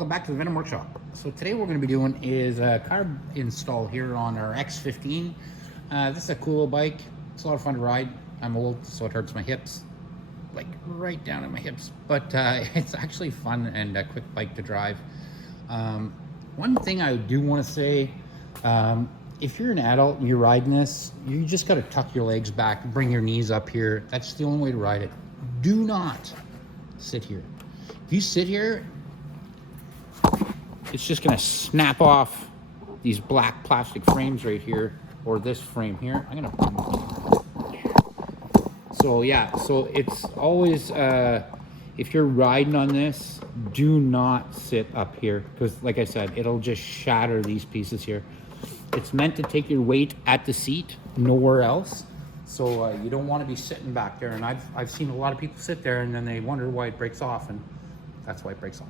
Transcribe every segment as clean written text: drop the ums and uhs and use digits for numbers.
Welcome back to the Venom Workshop. So today what we're going to be doing is a carb install here on our X15. This is a cool bike. It's a lot of fun to ride. I'm old, so it hurts my hips, like right down at my hips. But it's actually fun and a quick bike to drive. One thing I do want to say, if you're an adult and you're riding this, you just got to tuck your legs back, bring your knees up here. That's the only way to ride it. Do not sit here. If you sit here, it's just gonna snap off these black plastic frames right here, or this frame here. So yeah, so it's always, if you're riding on this, do not sit up here, because like I said, it'll just shatter these pieces here. It's meant to take your weight at the seat, nowhere else. So you don't want to be sitting back there. And I've seen a lot of people sit there and then they wonder why it breaks off, and that's why it breaks off.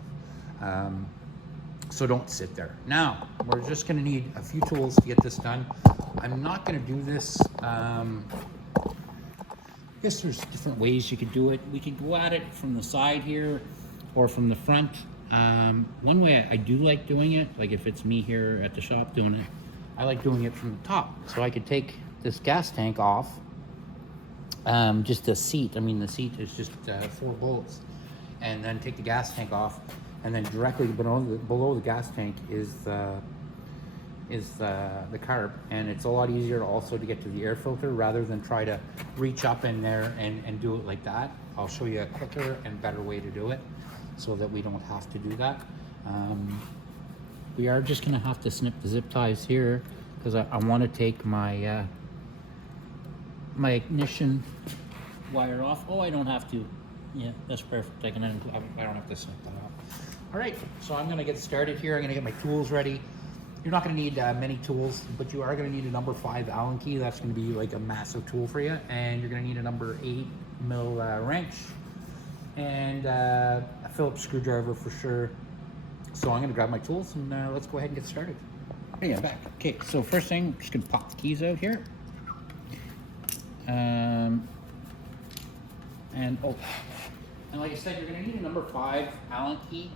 So don't sit there. Now, we're just gonna need a few tools to get this done. I'm not gonna do this, I guess there's different ways you could do it. We could go at it from the side here or from the front. One way I do like doing it, like if it's me here at the shop doing it, I like doing it from the top. So I could take this gas tank off, just the seat. I mean, the seat is just 4 bolts, and then take the gas tank off. And then directly below the gas tank is the carb, and it's a lot easier also to get to the air filter rather than try to reach up in there and do it like that. I'll show you a quicker and better way to do it so that we don't have to do that. We are just gonna have to snip the zip ties here because I want to take my my ignition wire off. Oh, I don't have to. Yeah, that's perfect. I don't have to snip that off. All right, so I'm gonna get started here. I'm gonna get my tools ready. You're not gonna need many tools, but you are gonna need a number 5 Allen key. That's gonna be like a massive tool for you. And you're gonna need a number 8 mil wrench and a Phillips screwdriver for sure. So I'm gonna grab my tools and let's go ahead and get started. Yeah, back. Okay, so first thing, I'm just gonna pop the keys out here. And like I said, you're gonna need a number 5 Allen key.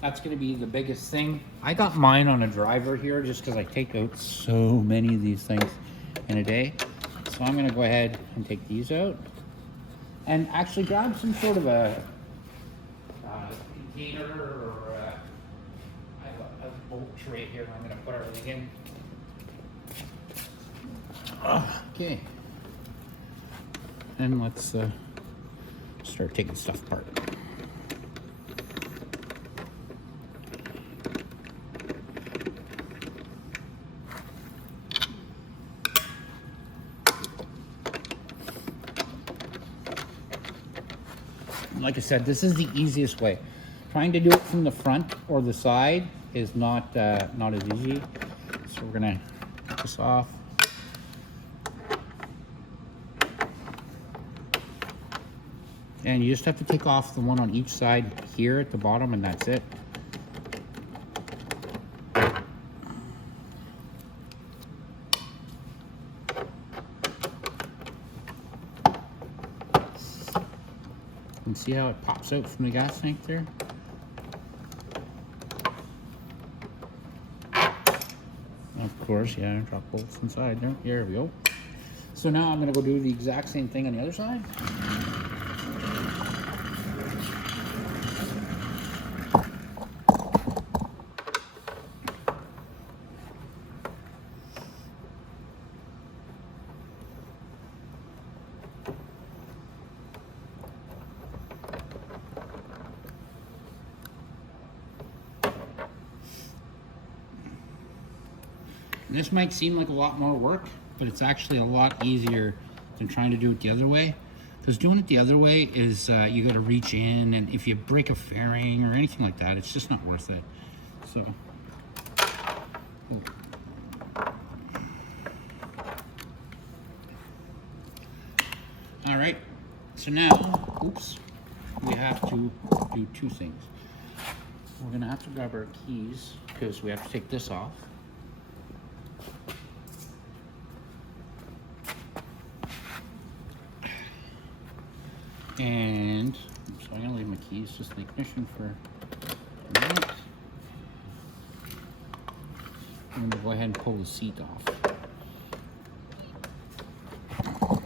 That's gonna be the biggest thing. I got mine on a driver here just because I take out so many of these things in a day. So I'm gonna go ahead and take these out and actually grab some sort of a container or I have a bolt tray here. I'm gonna put everything in. Okay. And let's start taking stuff apart. Like I said, this is the easiest way. Trying to do it from the front or the side is not as easy. So we're gonna take this off. And you just have to take off the one on each side here at the bottom, and that's it. And see how it pops out from the gas tank there? Of course, yeah, drop bolts inside there. Here we go. So now I'm gonna go do the exact same thing on the other side. And this might seem like a lot more work, but it's actually a lot easier than trying to do it the other way. Because doing it the other way is you got to reach in, and if you break a fairing or anything like that, it's just not worth it. So, all right. So now, oops, we have to do 2 things. We're gonna have to grab our keys because we have to take this off. And so I'm gonna leave my keys just in the ignition for a minute. I'm gonna go ahead and pull the seat off.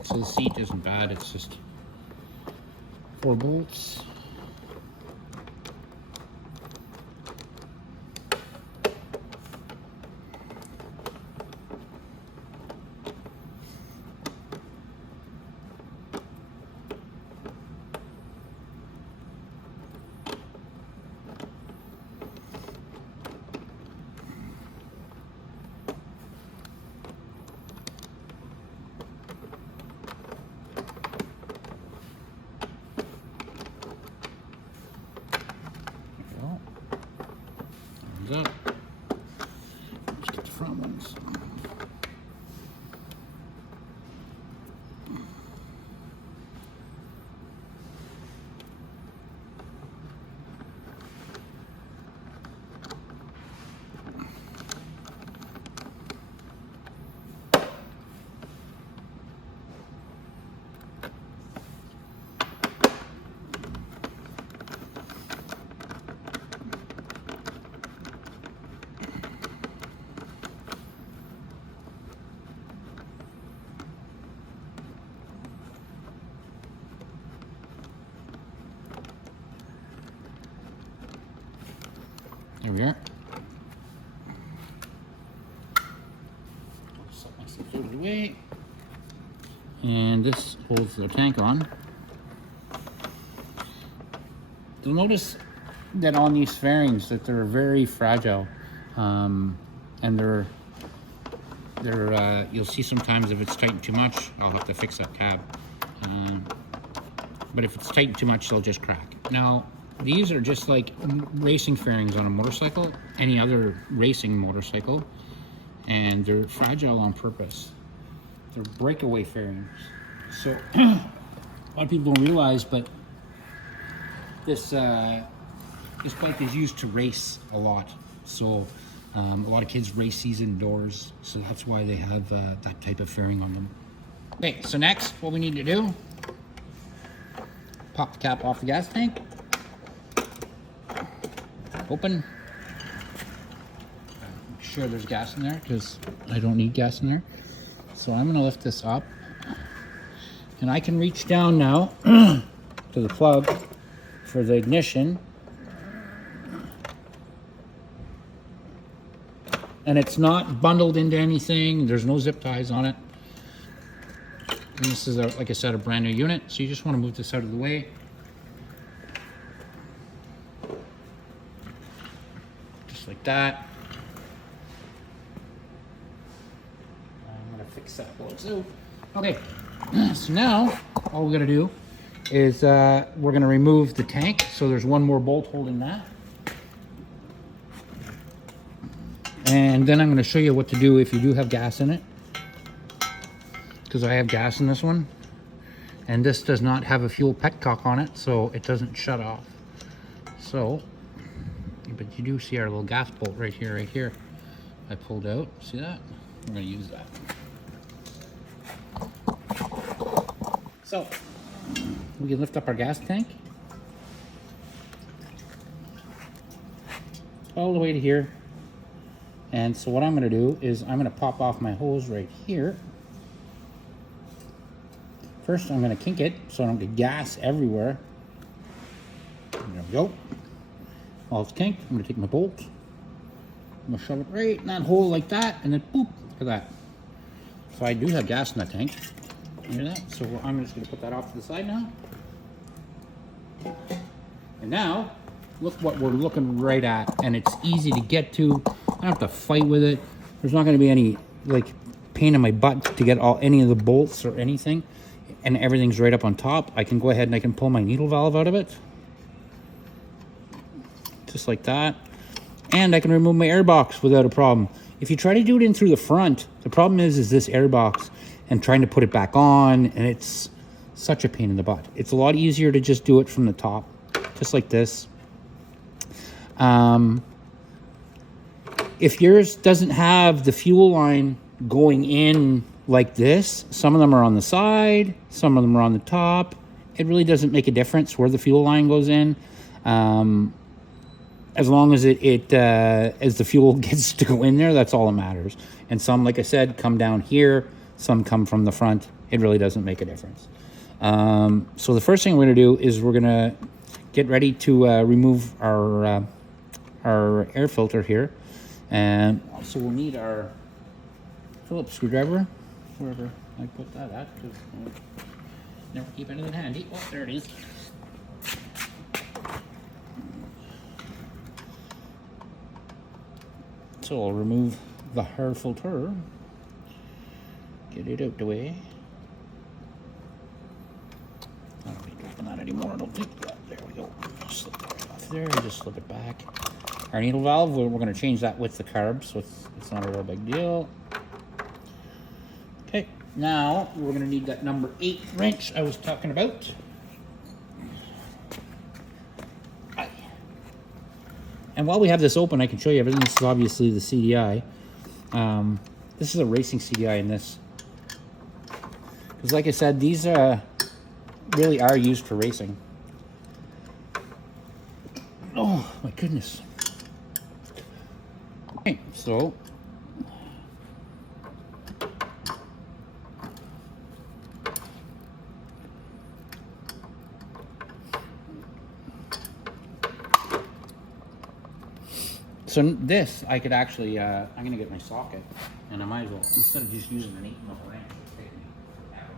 So the seat isn't bad, it's just 4 bolts. Up. Let's get the front ones. There we are. Set myself out of the way. And this holds the tank on. You'll notice that on these fairings that they're very fragile, and they're you'll see sometimes if it's tightened too much, I'll have to fix that tab. But if it's tightened too much, they'll just crack. Now, these are just like racing fairings on a motorcycle, any other racing motorcycle, and they're fragile on purpose. They're breakaway fairings. So a lot of people don't realize, but this bike is used to race a lot. So a lot of kids race these indoors, so that's why they have that type of fairing on them. Okay, so next, what we need to do, pop the cap off the gas tank. Open. Make sure there's gas in there because I don't need gas in there. So I'm going to lift this up, and I can reach down now to the plug for the ignition, and it's not bundled into anything. There's no zip ties on it, and this is like I said, a brand new unit, so you just want to move this out of the way. Like that. I'm gonna fix that while it's out. Okay, so now all we gotta do is we're gonna remove the tank. So there's one more bolt holding that, and then I'm gonna show you what to do if you do have gas in it, because I have gas in this one, and this does not have a fuel petcock on it, so it doesn't shut off. So but you do see our little gas bolt right here. I pulled out. See that? We're going to use that. So we can lift up our gas tank all the way to here. And so what I'm going to do is I'm going to pop off my hose right here. First, I'm going to kink it so I don't get gas everywhere. There we go. While it's kinked, I'm going to take my bolt. I'm going to shove it right in that hole like that, and then boop, look at that. So I do have gas in that tank. You hear that? So I'm just going to put that off to the side now. And now, look what we're looking right at, and it's easy to get to. I don't have to fight with it. There's not going to be any like pain in my butt to get any of the bolts or anything, and everything's right up on top. I can go ahead and I can pull my needle valve out of it. Just like that. And I can remove my airbox without a problem. If you try to do it in through the front, the problem is this airbox and trying to put it back on, and it's such a pain in the butt. It's a lot easier to just do it from the top, just like this. If yours doesn't have the fuel line going in like this, some of them are on the side, some of them are on the top. It really doesn't make a difference where the fuel line goes in. as long as as the fuel gets to go in there, that's all that matters. And some, like I said, come down here, some come from the front. It really doesn't make a difference. So the first thing we're going to do is we're going to get ready to remove our air filter here. And also we'll need our Phillips screwdriver, wherever I put that at, because I never keep anything handy. Oh, there it is. So I'll remove the air filter, get it out the way. I don't be dropping that anymore, I don't think. Oh, there we go. Slip that right off there and just slip it back. Our needle valve, we're going to change that with the carb, so it's not a real big deal. Okay, now we're going to need that number 8 wrench I was talking about. And while we have this open, I can show you everything. This is obviously the CDI. This is a racing CDI in this. Because like I said, these really are used for racing. Oh, my goodness. Okay, so this, I could actually, I'm going to get my socket, and I might as well, instead of just using an 8mm wrench, it's taking me forever.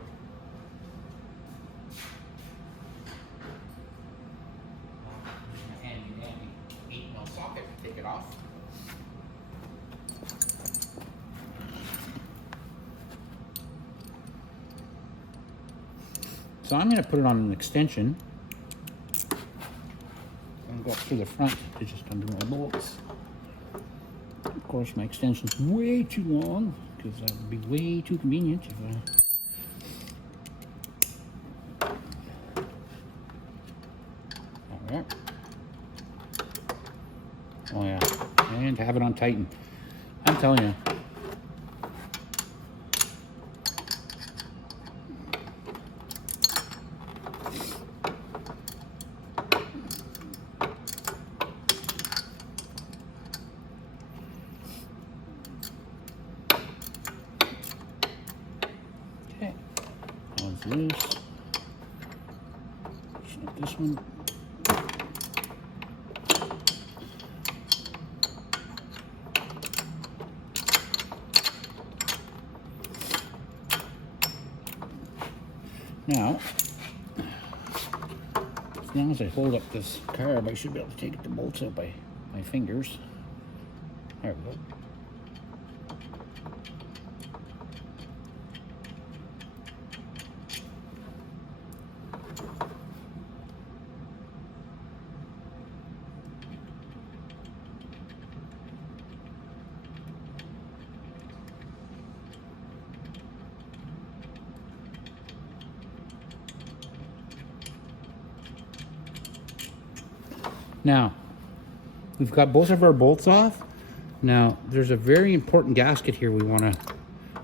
Handy 8mm socket, take it off. So I'm going to put it on an extension and go up through the front to just undo my bolts. Of course, my extension's way too long because that would be way too convenient if I... Alright. Oh yeah, and have it on Titan. I'm telling you. Loose. Snip this one. Now, as long as I hold up this carb, I should be able to take the bolts out by my fingers. There we go. Now, we've got both of our bolts off. Now, there's a very important gasket here we want to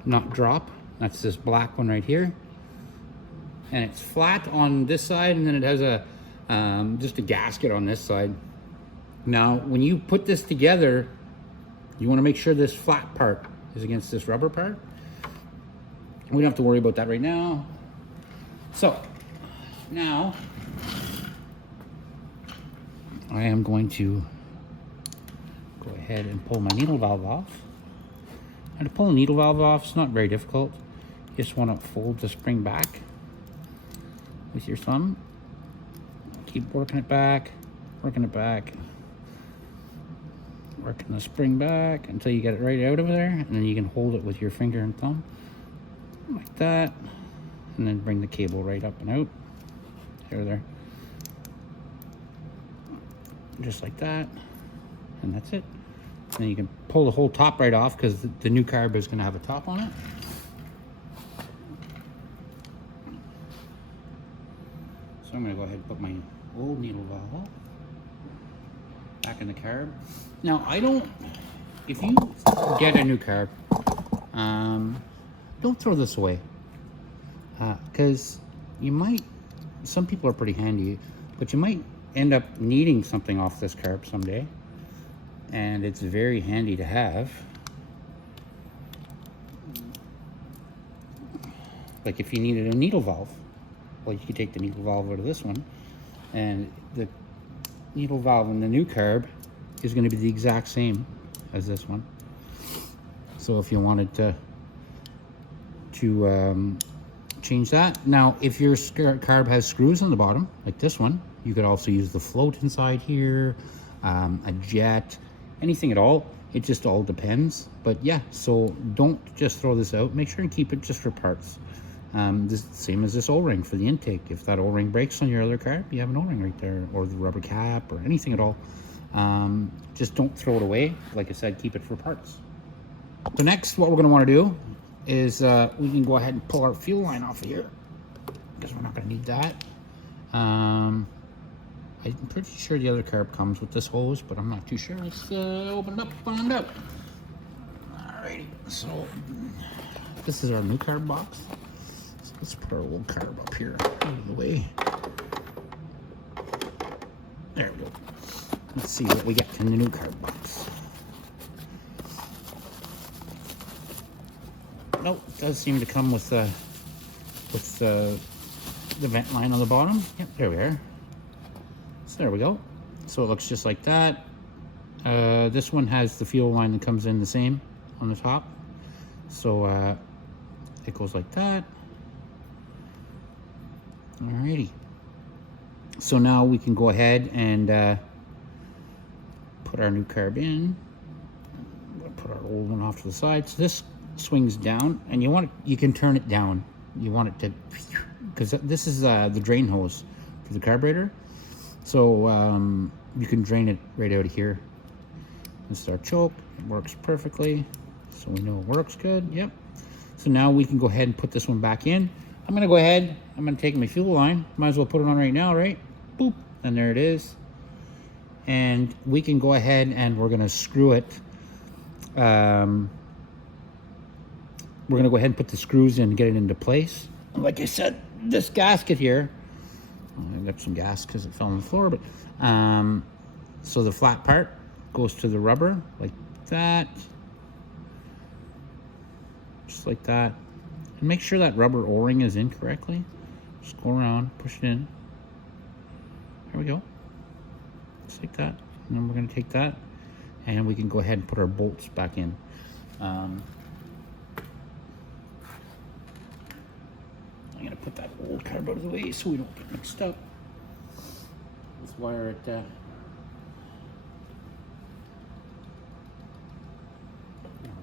not drop. That's this black one right here. And it's flat on this side, and then it has a just a gasket on this side. Now, when you put this together, you want to make sure this flat part is against this rubber part. We don't have to worry about that right now. So, now, I am going to go ahead and pull my needle valve off. And to pull a needle valve off, it's not very difficult. You just want to fold the spring back with your thumb. Keep working it back, working it back. Working the spring back until you get it right out of there. And then you can hold it with your finger and thumb. Like that. And then bring the cable right up and out. There. Just like that, and that's it. Then you can pull the whole top right off because the new carb is going to have a top on it. So I'm going to go ahead and put my old needle valve back in the carb. Now if you get a new carb, don't throw this away because some people are pretty handy, but you might end up needing something off this carb someday. and it's very handy to have. Like if you needed a needle valve, well, you could take the needle valve out of this one, and the needle valve in the new carb is going to be the exact same as this one. So if you wanted to change that. Now, if your carb has screws on the bottom, like this one, you could also use the float inside here, a jet, anything at all. It just all depends. But yeah, so don't just throw this out. Make sure and keep it just for parts. This same as this O-ring for the intake. If that O-ring breaks on your other carb, you have an O-ring right there, or the rubber cap, or anything at all. Just don't throw it away. Like I said, keep it for parts. So next, what we're going to want to do is we can go ahead and pull our fuel line off of here, because we're not going to need that. I'm pretty sure the other carb comes with this hose, but I'm not too sure. Let's open it up, find out. Alrighty, so this is our new carb box. So let's put our old carb up here out of the way. There we go. Let's see what we get in the new carb box. Nope, it does seem to come with the vent line on the bottom. Yep, there we are. So there we go. So it looks just like that. This one has the fuel line that comes in the same on the top. So it goes like that. Alrighty. So now we can go ahead and put our new carb in. We'll put our old one off to the side. So this swings down, and you can turn it down. You want it to, because this is the drain hose for the carburetor. So you can drain it right out of here. This is our choke. It works perfectly. So we know it works good. Yep. So now we can go ahead and put this one back in. I'm going to go ahead. I'm going to take my fuel line. Might as well put it on right now, right? Boop. And there it is. And we can go ahead and we're going to screw it. We're going to go ahead and put the screws in and get it into place. Like I said, this gasket here, I got some gas because it fell on the floor, but so the flat part goes to the rubber like that, just like that. And make sure that rubber O-ring is in correctly. Just go around, push it in. There we go. Just like that. And then we're going to take that and we can go ahead and put our bolts back in. I'm going to put that old carb out of the way so we don't get mixed up. Let's wire it. There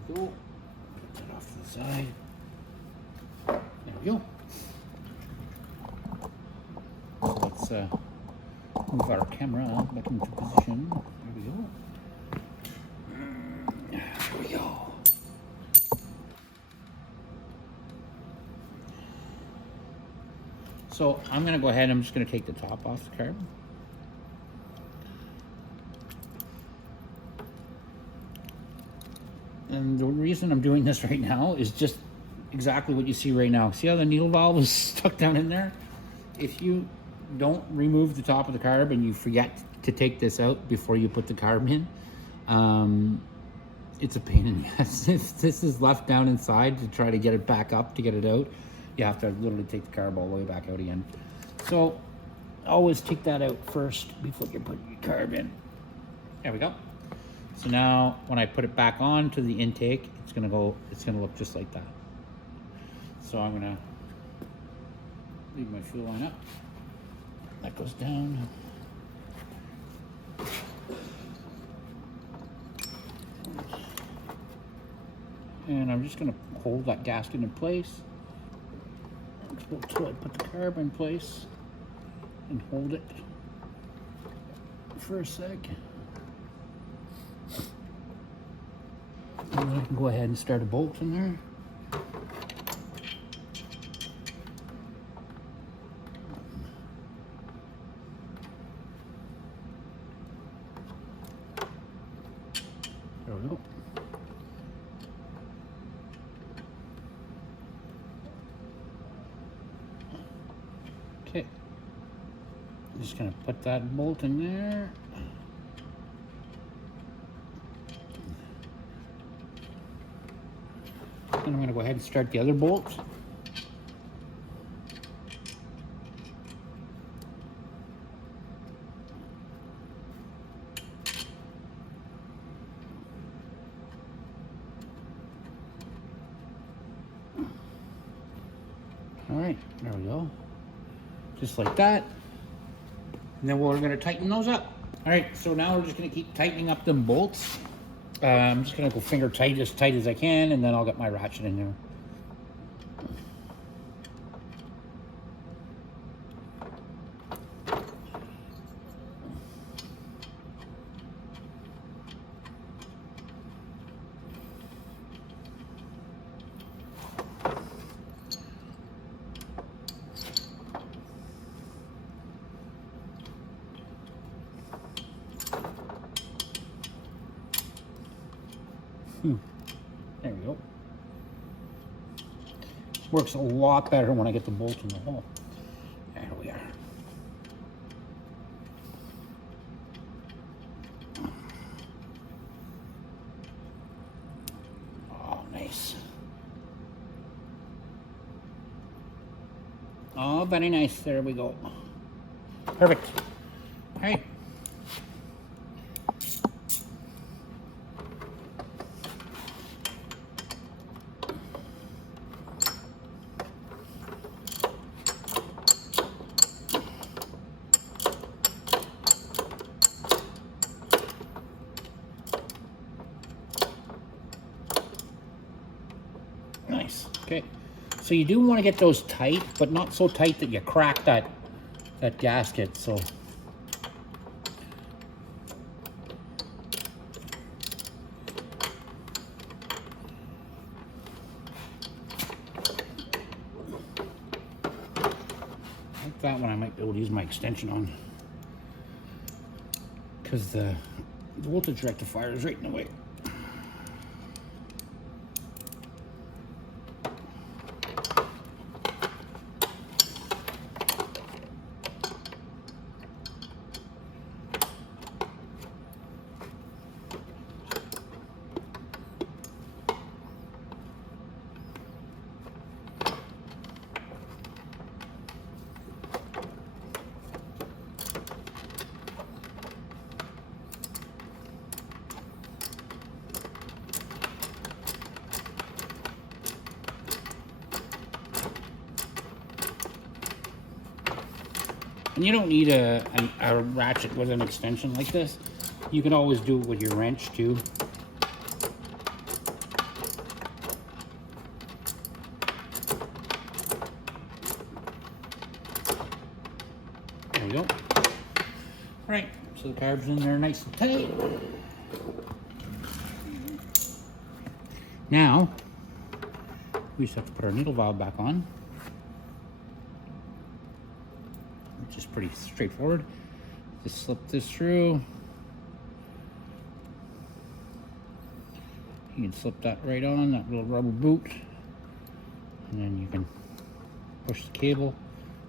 we go. Put that off to the side. There we go. Let's move our camera back into position. There we go. There we go. So I'm going to go ahead, I'm just going to take the top off the carb. And the reason I'm doing this right now is just exactly what you see right now. See how the needle valve is stuck down in there? If you don't remove the top of the carb and you forget to take this out before you put the carb in, it's a pain in the ass. If this is left down inside to try to get it back up to get it out, you have to literally take the carb all the way back out again. So always take that out first before you put your carb in. There we go. So now when I put it back on to the intake, it's gonna look just like that. So I'm gonna leave my fuel line up. That goes down. And I'm just gonna hold that gasket in place until I put the carb in place and hold it for a sec. And then I can go ahead and start a bolt in there. There we go. Okay. I'm just gonna put that bolt in there. And I'm going to go ahead and start the other bolt. All right, there we go. Just like that. And then we're going to tighten those up. All right, so now we're just going to keep tightening up them bolts. I'm just going to go finger tight as I can, and then I'll get my ratchet in there. There we go. Works a lot better when I get the bolt in the hole. There we are. Oh, nice. Oh, very nice. There we go. Perfect. All right. Nice. Okay. So you do want to get those tight, but not so tight that you crack that gasket. So like that one I might be able to use my extension on, because the voltage rectifier is right in the way. And you don't need a ratchet with an extension like this. You can always do it with your wrench too. There we go. All right, so the carb's in there nice and tight. Now, we just have to put our needle valve back on, which is pretty straightforward. Just slip this through. You can slip that right on, that little rubber boot. And then you can push the cable.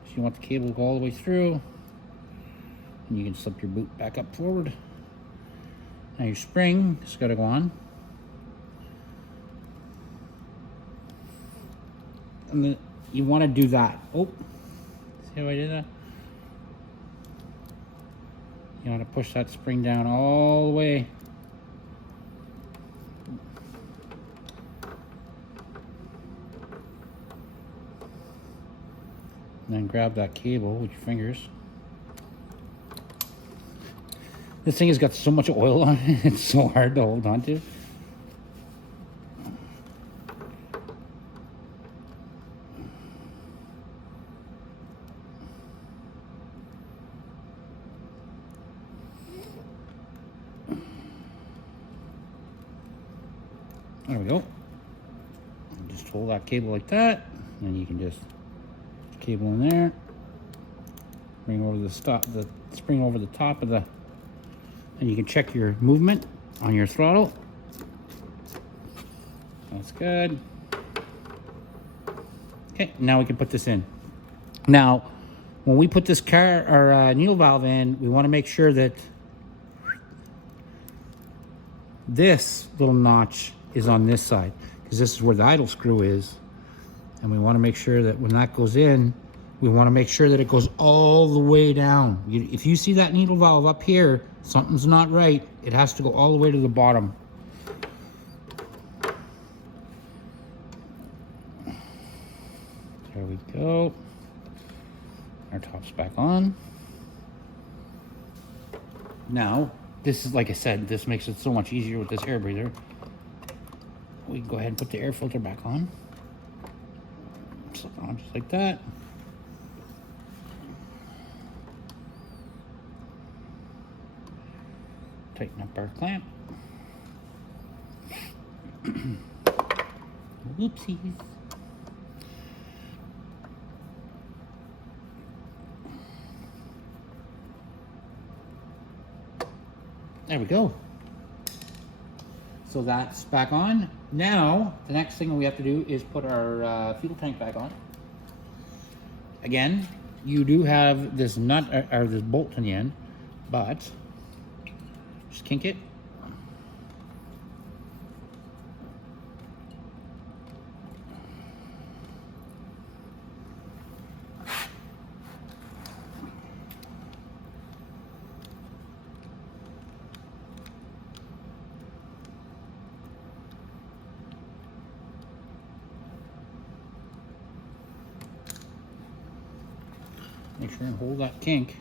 If you want the cable to go all the way through. And you can slip your boot back up forward. Now your spring has got to go on. And then you want to do that. Oh, see how I did that? You want to push that spring down all the way. And then grab that cable with your fingers. This thing has got so much oil on it, it's so hard to hold on to. There we go. Just hold that cable like that, and you can just cable in there. Bring over the spring over the top of the, and you can check your movement on your throttle. That's good. Okay, now we can put this in. Now, when we put this needle valve in, we want to make sure that this little notch is on this side, because this is where the idle screw is. And we want to make sure that when that goes in, we want to make sure that it goes all the way down. If you see that needle valve up here, something's not right. It has to go all the way to the bottom. There we go. Our top's back on. Now, this is, like I said, this makes it so much easier with this air breather. We can go ahead and put the air filter back on. Slip it on just like that. Tighten up our clamp. Whoopsies. There we go. So that's back on. Now, the next thing we have to do is put our fuel tank back on. Again, you do have this nut or this bolt in the end, but just kink it. Make sure and hold that kink.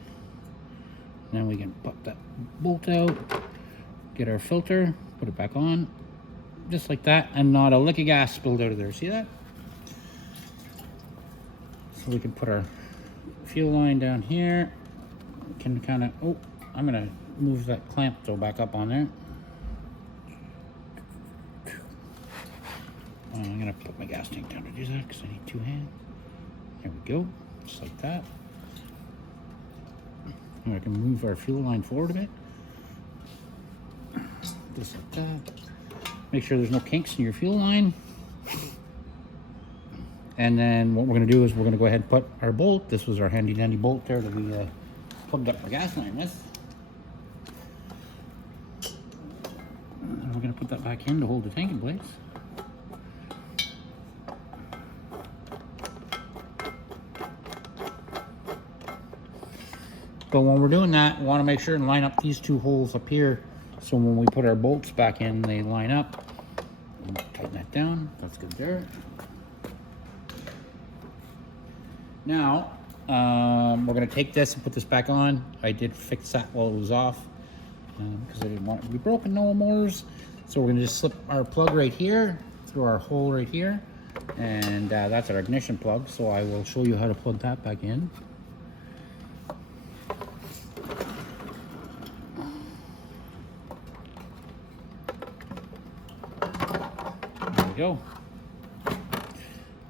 And then we can pop that bolt out, get our filter, put it back on, just like that, and not a lick of gas spilled out of there. See that? So we can put our fuel line down here. We can kind of, oh, I'm gonna move that clamp though back up on there. I'm gonna put my gas tank down to do that because I need two hands. There we go, just like that. And I can move our fuel line forward a bit. Just like that. Make sure there's no kinks in your fuel line. And then what we're gonna do is we're gonna go ahead and put our bolt. This was our handy dandy bolt there that we plugged up our gas line with. And we're gonna put that back in to hold the tank in place. But when we're doing that, we want to make sure and line up these two holes up here, so when we put our bolts back in, they line up. Tighten that down. That's good there. Now, we're going to take this and put this back on. I did fix that while it was off because I didn't want it to be broken no more. So we're going to just slip our plug right here through our hole right here, and that's our ignition plug. So I will show you how to plug that back in. Go.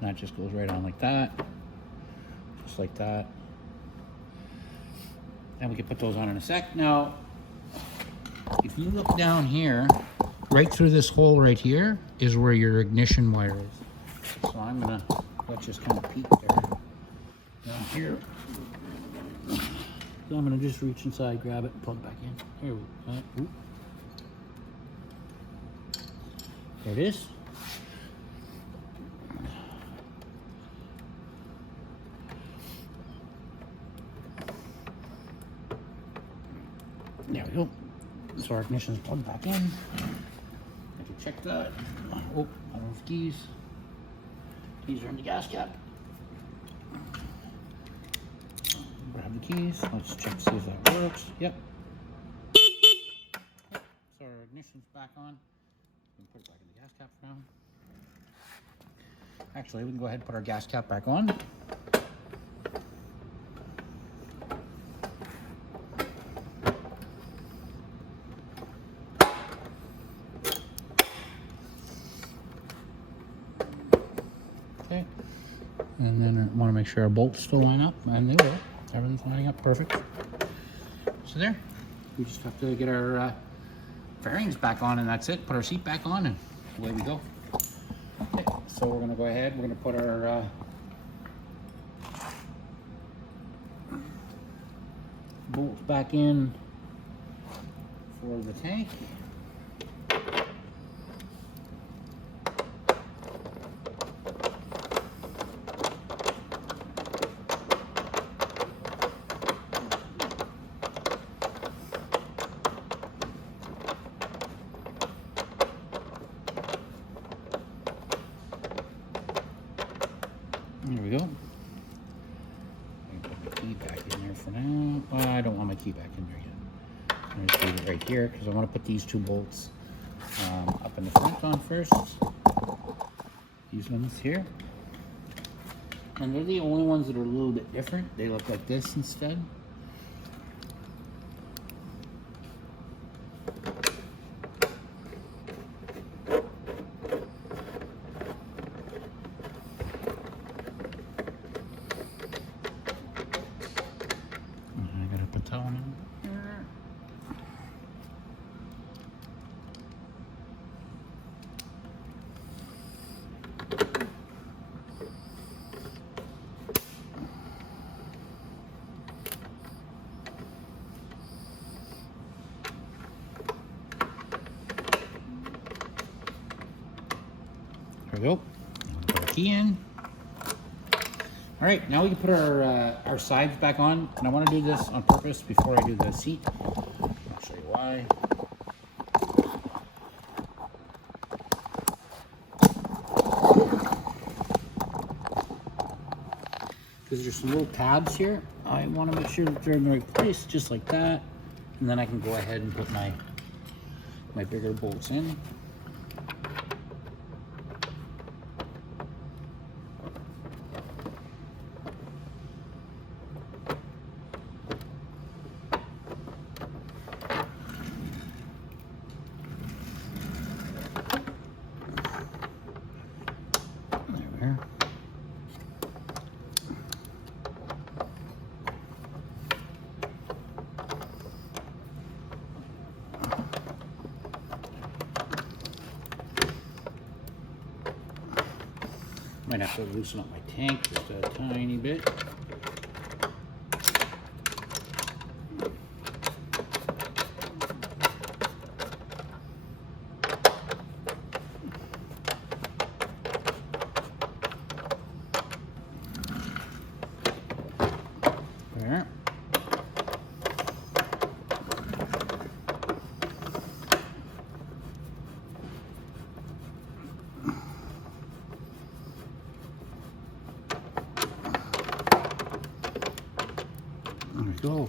That just goes right on like that, just like that. And we can put those on in a sec. Now, if you look down here, right through this hole right here is where your ignition wire is. So I'm gonna let's just kind of peek there. Down here, so I'm gonna just reach inside, grab it, and plug back in. Here we go. There it is. There we go. So our ignition is plugged back in. Have to check that. Oh, I don't have keys. Keys are in the gas cap. Grab the keys. Let's check to see if that works. Yep. So our ignition's back on. We can put it back in the gas cap for now. Actually, we can go ahead and put our gas cap back on. Okay, and then I want to make sure our bolts still line up, and they will. Everything's lining up perfect. So there, we just have to get our fairings back on, and that's it. Put our seat back on, and away we go. Okay, so we're going to go ahead. We're going to put our bolts back in for the tank. There we go. Put my key back in there for now. Oh, I don't want my key back in there yet. I'm just leave it right here because I want to put these two bolts up in the front on first. These ones here. And they're the only ones that are a little bit different. They look like this instead. I gotta put that one in. There we go. Put our key in. All right, now we can put our sides back on, and I want to do this on purpose before I do the seat. I'll show you why. Because there's some little tabs here. I want to make sure that they're in the right place, just like that, and then I can go ahead and put my bigger bolts in. Might have to loosen up my tank just a tiny bit. There. There we go.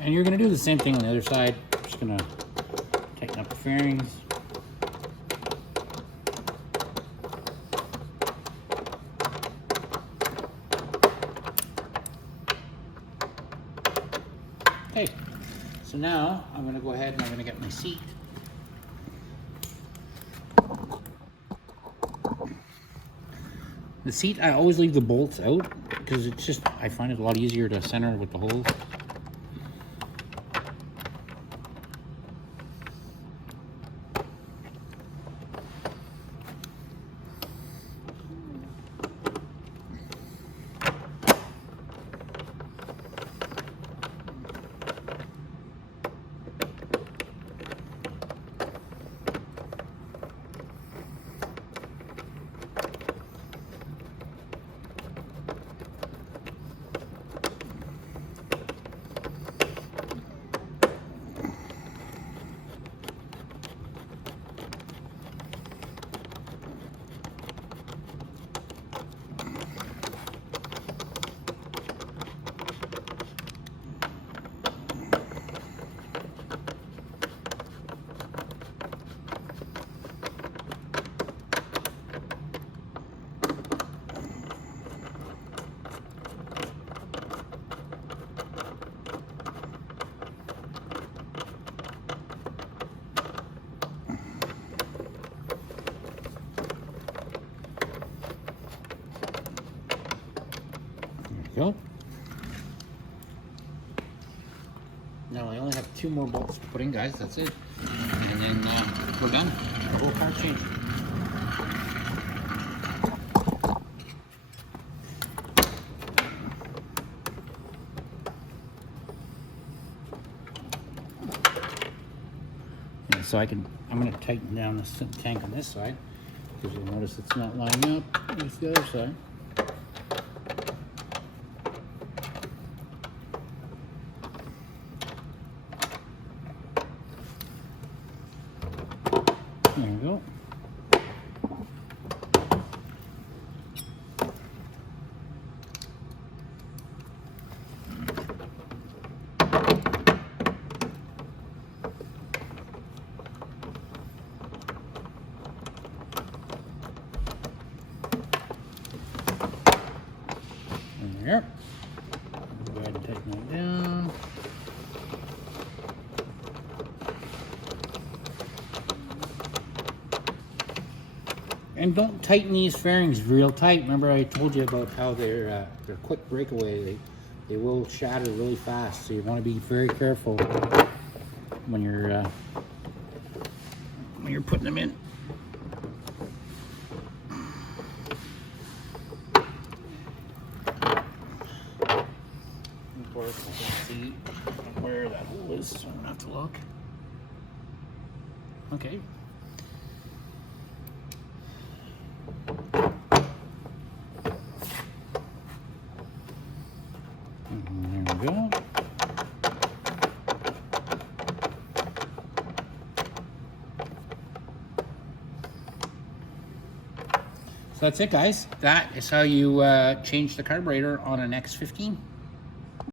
And you're going to do the same thing on the other side. Just going to tighten up the fairings. Okay, so now I'm going to go ahead and I'm going to get my seat. The seat, I always leave the bolts out because it's just, I find it a lot easier to center with the holes. Go. Now I only have 2 more bolts to put in, guys. That's it, and then we're done. Our whole car changed. Yeah, so I'm going to tighten down the tank on this side because you'll notice it's not lining up with the other side. There. Go ahead and tighten that down. And don't tighten these fairings real tight. Remember I told you about how they're quick breakaway. They will shatter really fast, so you want to be very careful when you're putting them in. Of course, I can see where that hole is, so I don't have to look. Okay. There we go. So that's it, guys. That is how you change the carburetor on an X15.